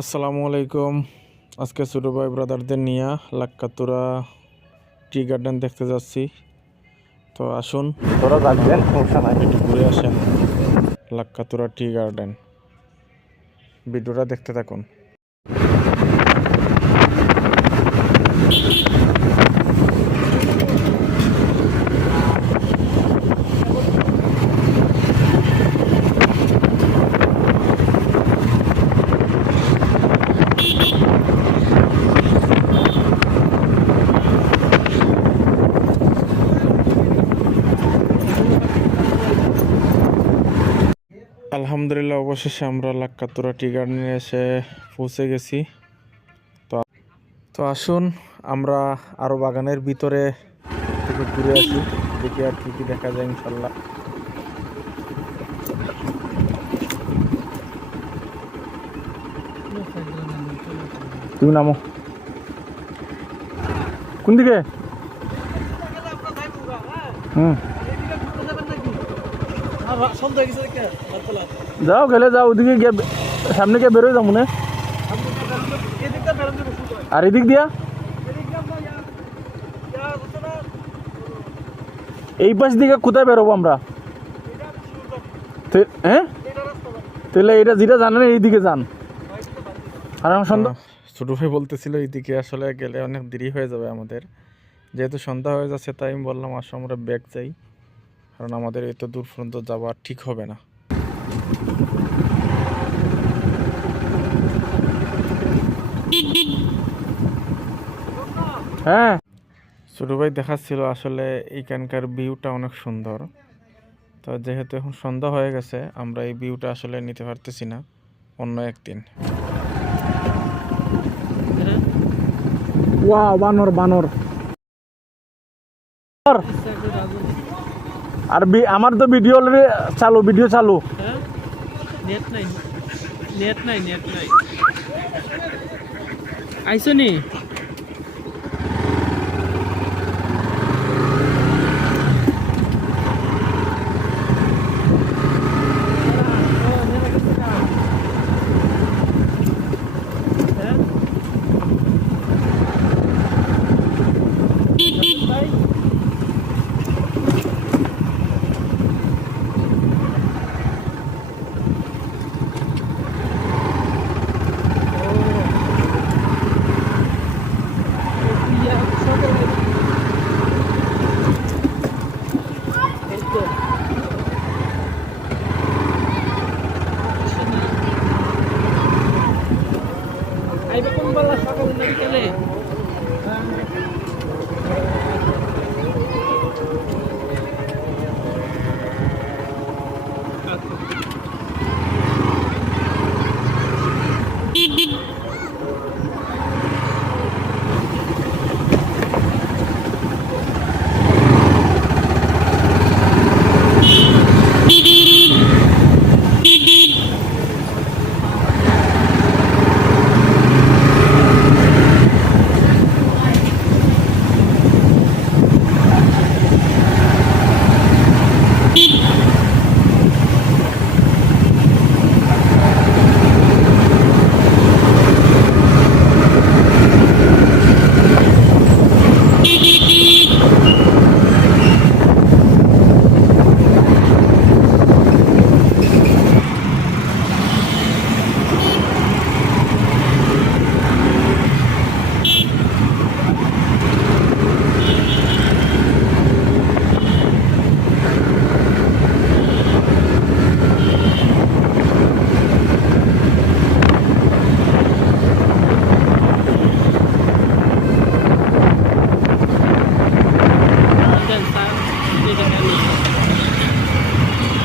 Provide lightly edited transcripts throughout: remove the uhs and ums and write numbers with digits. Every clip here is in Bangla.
আসসালামু আলাইকুম। আজকে ছোটো ভাই ব্রাদারদের নিয়ে লাক্কাতুরা টি গার্ডেন দেখতে যাচ্ছি। তো আসুন তোরা থাকবেন সমস্যা নাই। একটু ঘুরে আসেন লাক্কাতুরা টি গার্ডেন। ভিডিওটা দেখতে থাকুন। আলহামদুলিল্লাহ, অবশেষে আমরা লাক্কাতুরা টি গার্ডেনে এসে পৌঁছে গেছি। তো আসুন আমরা আরও বাগানের ভিতরে থেকে ঘুরে আসি, দেখি আর কি কি দেখা যায় ইনশাল্লাহ। তুমি নামো কোন দিকে? যাও গেলে যাও, ওদিকে গিয়ে সামনে গিয়ে বেরোয় যাবো না। আর এদিক দিয়া এই পাশ দিকে কোথায় বেরোবো আমরা? হ্যাঁ, তাহলে এটা যেটা জানেন এইদিকে যান। আর এখন সন্ধ্যা ছোটো ভাই বলতেছিল এইদিকে আসলে গেলে অনেক দেরি হয়ে যাবে আমাদের, যেহেতু সন্ধ্যা হয়ে যাচ্ছে তাই আমি বললাম আসো আমরা ব্যাক যাই, কারণ আমাদের এত দূর পর্যন্ত যাওয়া ঠিক হবে না। হ্যাঁ, ছোটো ভাই দেখাচ্ছিল আসলে এইখানকার ভিউটা অনেক সুন্দর। তো যেহেতু এখন সন্ধ্যা হয়ে গেছে আমরা এই ভিউটা আসলে নিতে পারতেছি না, অন্য একদিন। ওয়াও, বানর বানর। আর আমার তো ভিডিও অলরেডি চালু, ভিডিও চালু। নেট নাই, নেট নাই, নেট নাই। আইছো নি? আইবা কোন বেলা, সকালে না বিকেলে?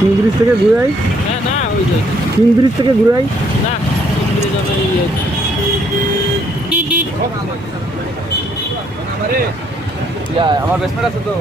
কিং ব্রিজ থেকে ঘুরে আই। না ওই যে কিং ব্রিজ থেকে ঘুরে আই। না, ইংরেজি যাবে আমার বেসমেন্ট আছে তো